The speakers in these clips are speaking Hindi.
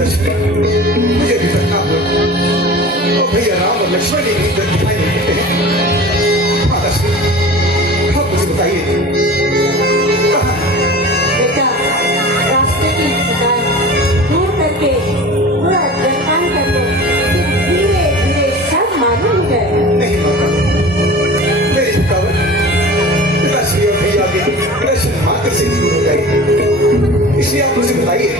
मुझे भी करना हो तो भैया राम और लक्ष्मण ने भी दिखाई देते हैं। माता श्री आप मुझे बताइए बेटा, रास्ते की इंतजार दूर करके पूरा जलपान करके धीरे धीरे सब मालूम हो जाए। नहीं माता, मेरे थकावट पिताश्री और भैया के दर्शन मात्र से दूर हो जाएगी, इसलिए आप मुझे बताइए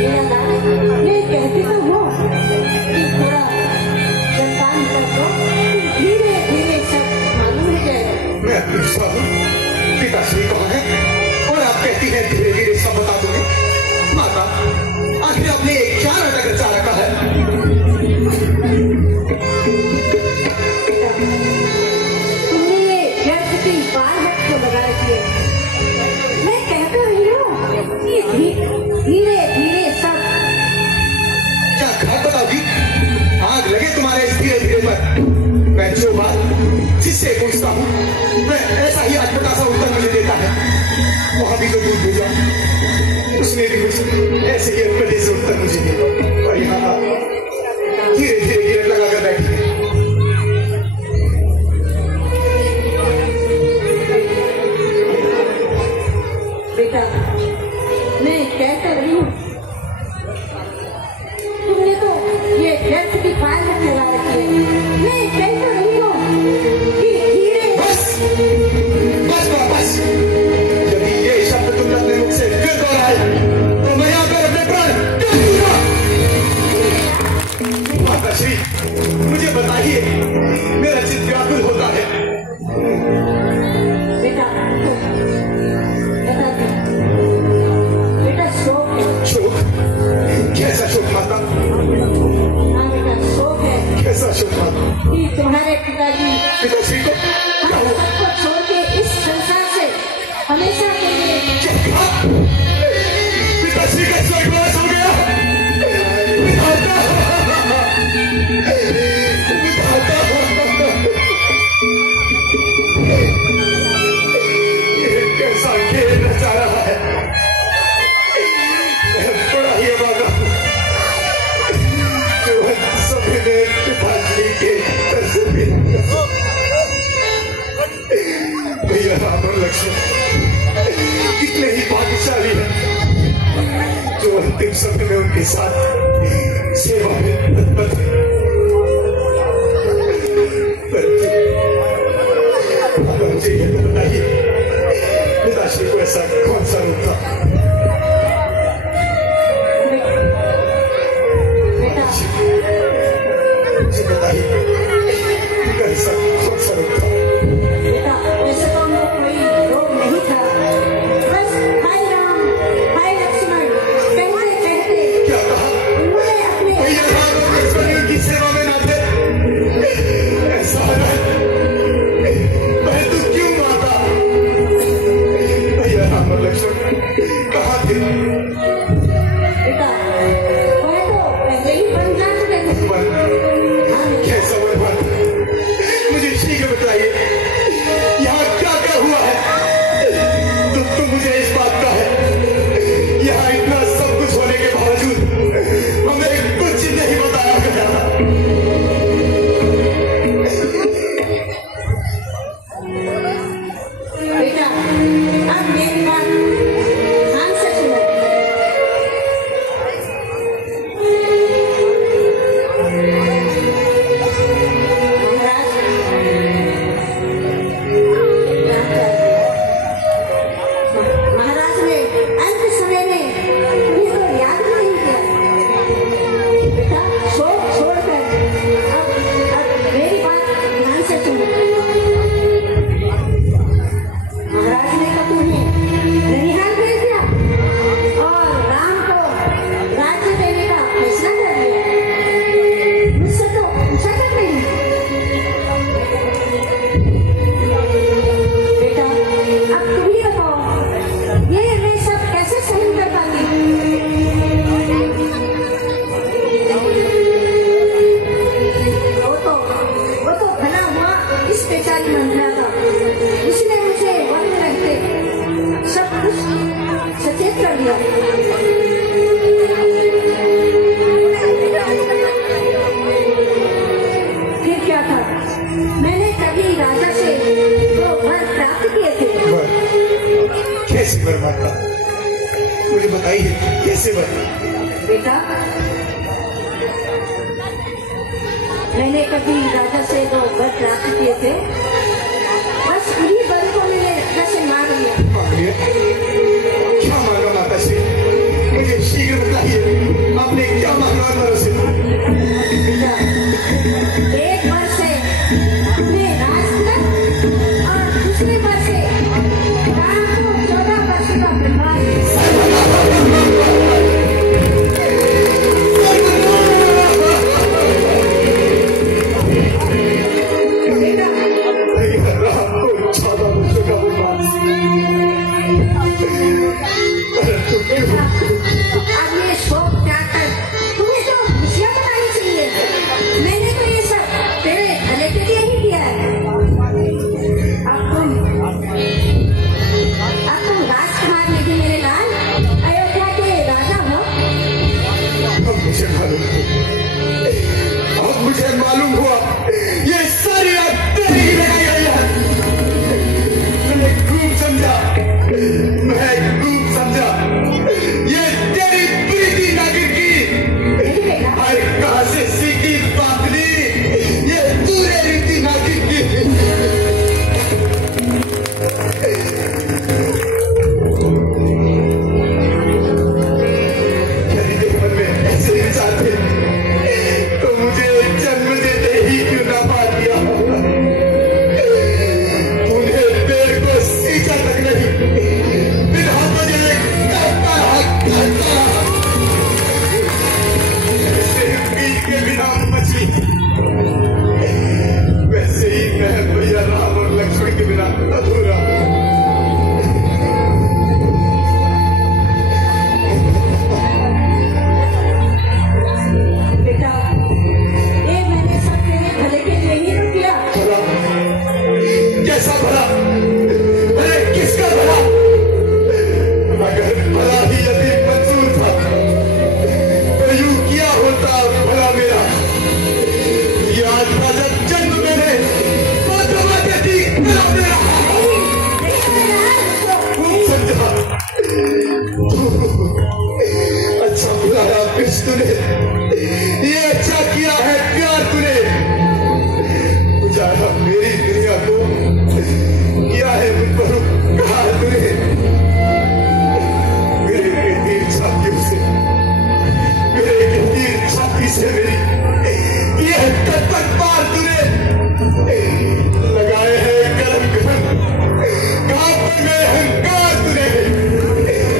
मैंने कहा मैं कहती तो हूँ कि थोड़ा जलपान कर दो, धीरे धीरे सब मालूम हो जाएगा। मैं अपनी पिताश्री कहाँ है और आप कहती हैं धीरे धीरे सब बता दूंगी। माता आखिर आपने क्या नाटक रचा रखा है? तुमने ये व्यर्थ की बाल हट को लगा रखी है। मैं कहता रही हूँ कि धीरे धीरे सब। क्या घर बताओगी? आग लगे तुम्हारे इस धीरे धीरे पर। मैं जो बात जिससे पूछता हूँ मैं ऐसा ही अटपटा सा उत्तर मुझे देता है। वहां भी तो दूध भेजा, उसने भी कुछ ऐसे ही अटपटे से उत्तर मुझे दिया और यहाँ धीरे धीरे गिरट लगा कर बैठी है। बेटा, मैं कहता रही हूँ तुमने तो ये व्यर्थ की बाल हट लगा रखी है। मैं कहता रही हूँ कि धीरे। बस बस बस, यदि ये शब्द तुमने अपने मुख से फिर दोहराए तो मैं यहाँ पर अपने प्राण त्याग दूंगा। माता श्री मुझे बताइए, मेरा चित्त व्याकुल होता है। बेटा शोक है। शोक? कैसा शोक माता? हाँ बेटा, शोक है। कैसा शोक माता? कि तुम्हारे पिताजी पिताश्री को क्या हुआ? सबको छोड़ के इस संसार से हमेशा के लिए। क्या कहा? पिताश्री का स्वर्गवास हो गया? कितने ही भाग्यशाली हैं जो अंतिम समय में उनके साथ सेवा में तत्पर थे। मुझे ये बताइए पिताश्री को ऐसा कौन सा रूप था? मुझे बताइए ऐसा कौन सा रूप था? बेटा वैसे तो उनको कोई रोग नहीं था, बस भाई राम भाई लक्ष्मण कहते कहते क्या कहा? उन्होंने अपने भैया राम और लक्ष्मण की सेवा में ना थे? ऐसा है तू क्यों माता? भैया राम और लक्ष्मण कहाँ थे? बेटा वह तो पहले ही बन जा चुके थे। कैसा वन बात? मुझे शीघ्र बताइए यहाँ क्या क्या हुआ है? दुख तो मुझे इस बात का है यहाँ इतना सब कुछ होने के बावजूद हमें कुछ नहीं बताया गया। बेटा अब मेरी बात ध्यान से सुनो। महाराज ने अंत समय में तुम्हें तो याद नहीं किया। बेटा शोक छोड़कर अब मेरी बात ध्यान से सुनो। महाराज ने तो तुम्हें ननिहाल भेज दिया और राम को राज्य देने का फैसला कर लिया। मुझसे तो पूछा तक नहीं। बेटा अब तुम ही बताओ ये मैं सब कैसे सहन कर पाती? वो तो भला हुआ इस बेचारी मंत्रा का, उसने मुझे वक्त रहते सब कुछ सचेत कर दिया। फिर क्या था, मैंने कभी राजा से तो वर प्राप्त किए थे। कैसे वर माता? मुझे बताइए कैसे वर? बेटा मैंने कभी राजा से दो वर प्राप्त किए थे, बस उन्हीं वर को मैंने रत्न से मार लिया। क्या मांगा माता श्री? मुझे शीघ्र बताइए आपने क्या मांगा वरों से? बेटा एक वर से अपने राजतिलक और दूसरे वर से राम को 14 वर्ष का वनवास। अब ये शोक त्याग कर तुम्हें तो खुशियां किया है प्यार तूने, उजाला मेरी दुनिया को किया है मुझ पर कहा तूने, मेरे गंभीर छातियों से, मेरे गंभीर छाती से मेरी ये तक पार तूने लगाए हैं गरम गरम, कहां पर गए अहंकार तूने,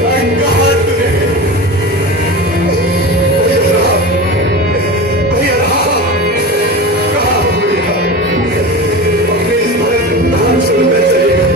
अहंकार तूने। भैया राम कहाँ हो गया, अपने इस भरत धाम छोड़ना चलेगा।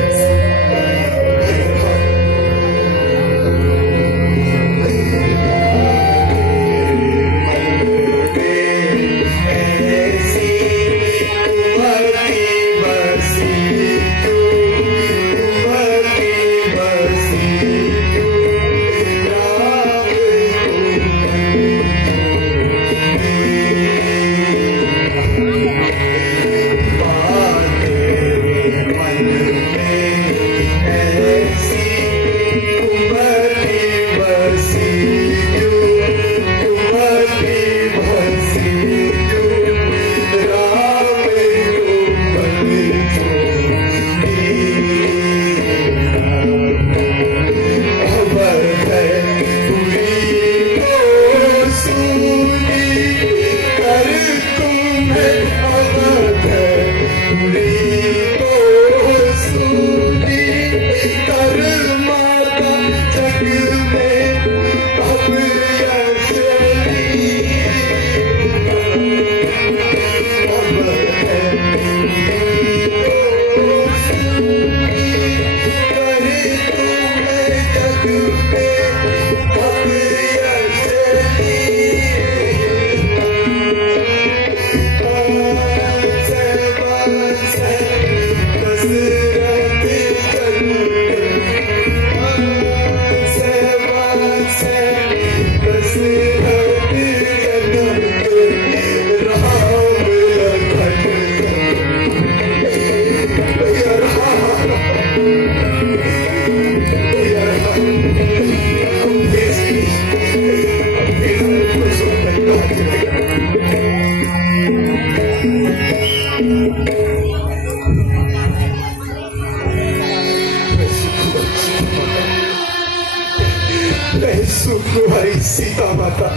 सुकुमारी सीता माता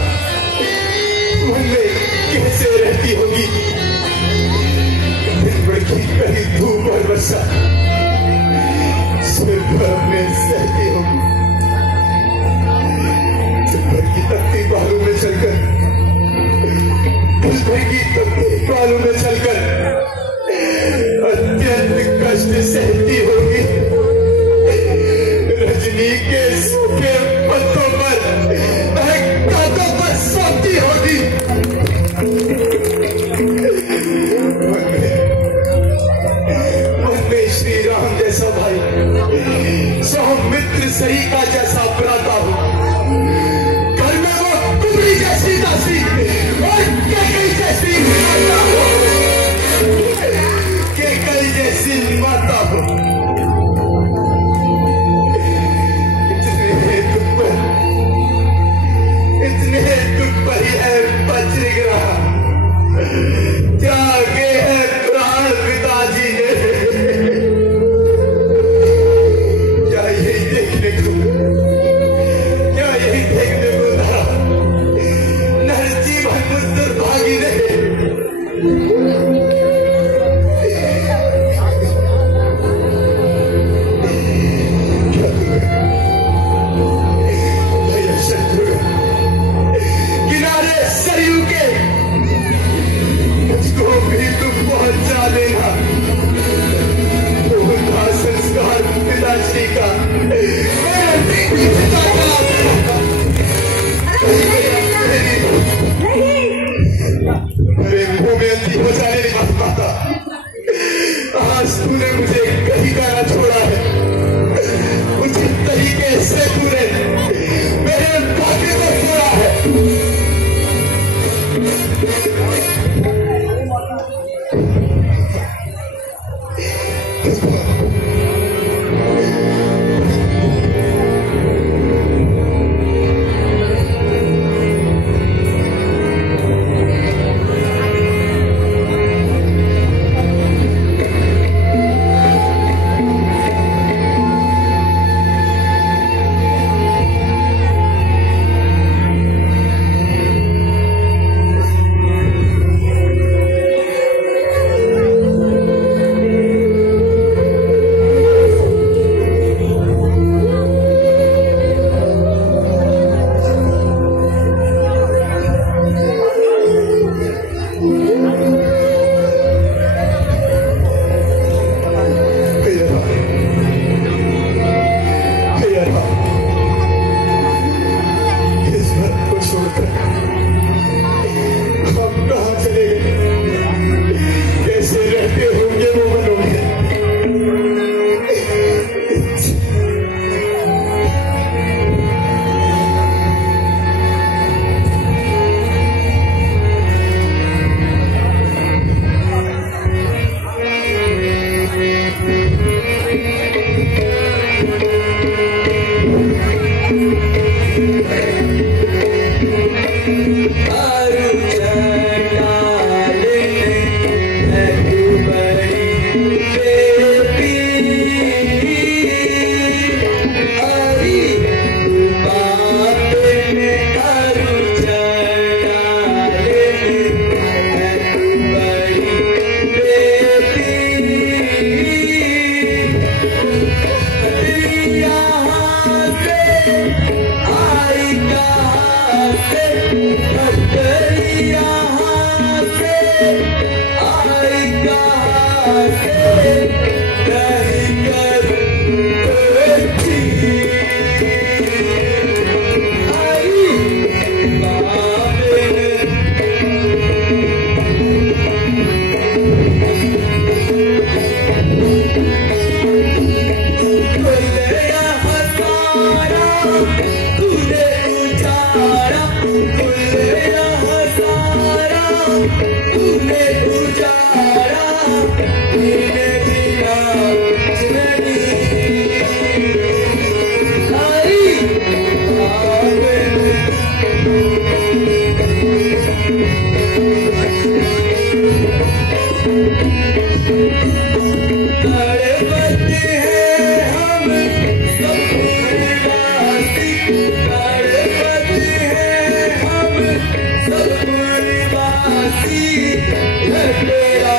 मन में कैसे रहती होगी, दिन भर की कहीं धूप और वर्षा सिर पर अपने सहती होगी, दिन भर की तपती बालों में चलकर, दिन भर की तपती बालों में चलकर अत्यंत कष्ट सहती होगी, रजनी के सूखे पत्तों पर कांटों पर सोती होगी। मन में श्री राम जैसा भाई, सौमित्र सही का जैसा भ्राता हो, घर में वो कुबरी जैसी दासी और केकई जैसी माता हो, केकई जैसी माता हो। इतने दुख पर है बजरिगरा, त्यागे है प्राण पिताजी ने, क्या यही देखने को, क्या यही देखने को था नरजीवन दुर्भागी ने। सरयू के मुझको भी तुम पहुंचा देना, उनका संस्कार पिताश्री का मेरे मुंह में अंधी हो जाने नहीं बात पाता, आज तूने मुझे कहीं का ना छोड़ा है, उचित तरीके से तूने मेरे भाग्य को छोड़ा है। तूने उजाड़ा तूने दिया चुनरी आई तड़पते हैं हम सब निवासी तड़पते हैं हम सब निवासी तेरा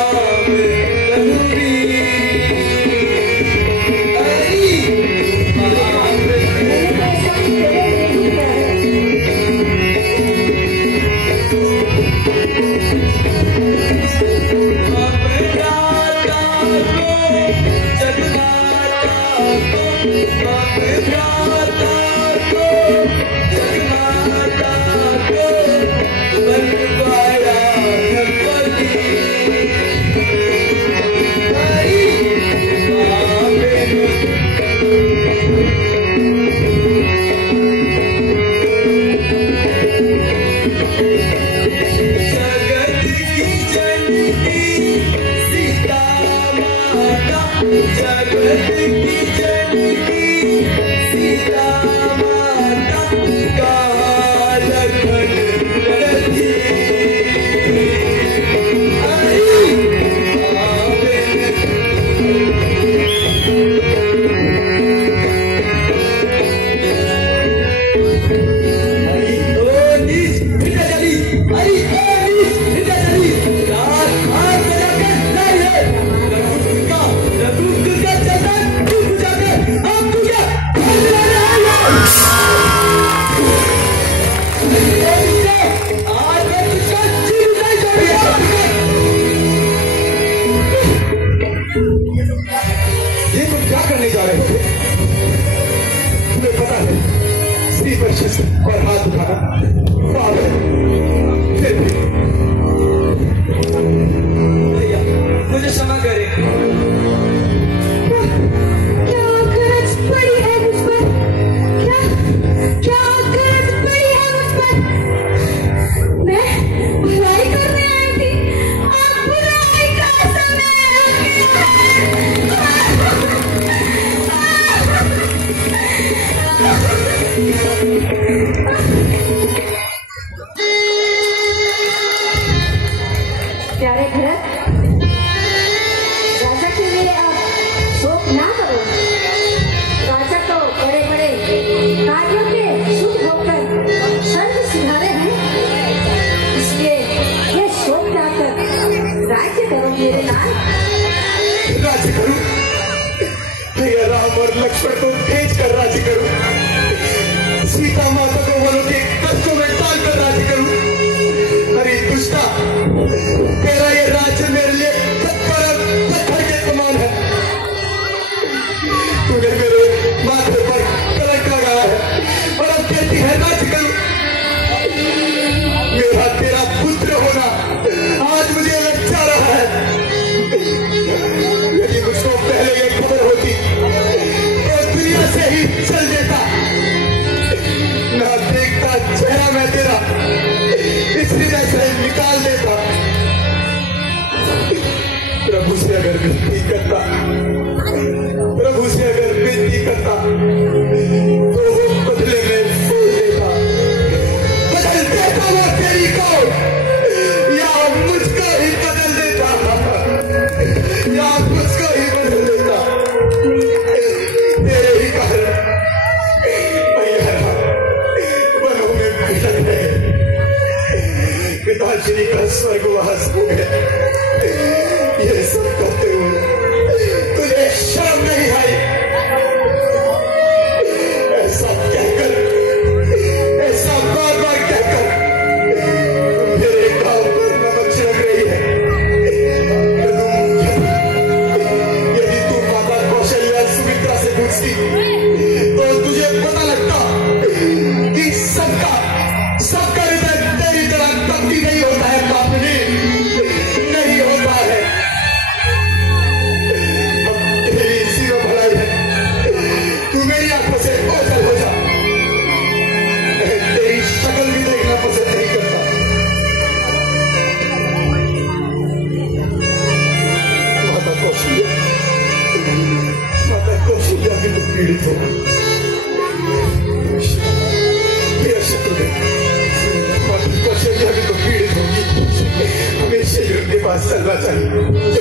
और हाथ उठाना पाप है। फिर भी भैया मुझे क्षमा करें। क्या गरज पड़ी है मुझ पर? क्या गरज पड़ी है मुझ पर? मैं बुराई करने आई थी। आप बुराई का समय प्यारे भरत, राजा के लिए आप शोक ना करो। राजा तो बड़े बड़े कार्यों के शुभ होकर सर्व सिधारे हैं, इसलिए ये शोक त्यागकर राज्य करो मेरे लाल। राज्य करूं? भैया राम और लक्ष्मण को भेज कर राज्य करूं? सीता माता को वनों के कष्टों में डालकर राज्य करूं? अरे दुष्टा, तेरा ये राज्य मेरे लिए पत्थर के समान है। तूने मेरे माथे पर कलंक लगाया है और अब कहती है राज्य करूं? मेरा तेरा पुत्र होना आज मुझे लज्जा रहा है। यदि मुझको पहले ये खबर होती तो दुनिया से ही चल देता, ना देखता चेहरा मैं तेरा, इस हृदय से निकाल देता। प्रभु से अगर विनती करता, प्रभु से अगर विनती करता तो वो बदले में बोल देता, बदल देता वो तेरी को, या मुझको ही बदल देता, या मुझको ही बदल देता। तेरे ही कारण वनों में भटक गए, पिताश्री का स्वर्गवास हो गया। ये सब करते हुए तुझे शर्म नहीं आई? ऐसा कहकर, ऐसा बार बार कहकर मेरे गांव पर नमक छिड़क रही है। यदि तू माता कौशल्या सुमित्रा से पूछती तो तुझे पता लगता कि सबका हृदय तेरी तरह तब्दी नहीं होता है। बापनी नहीं होता है। पास चलना चाहिए।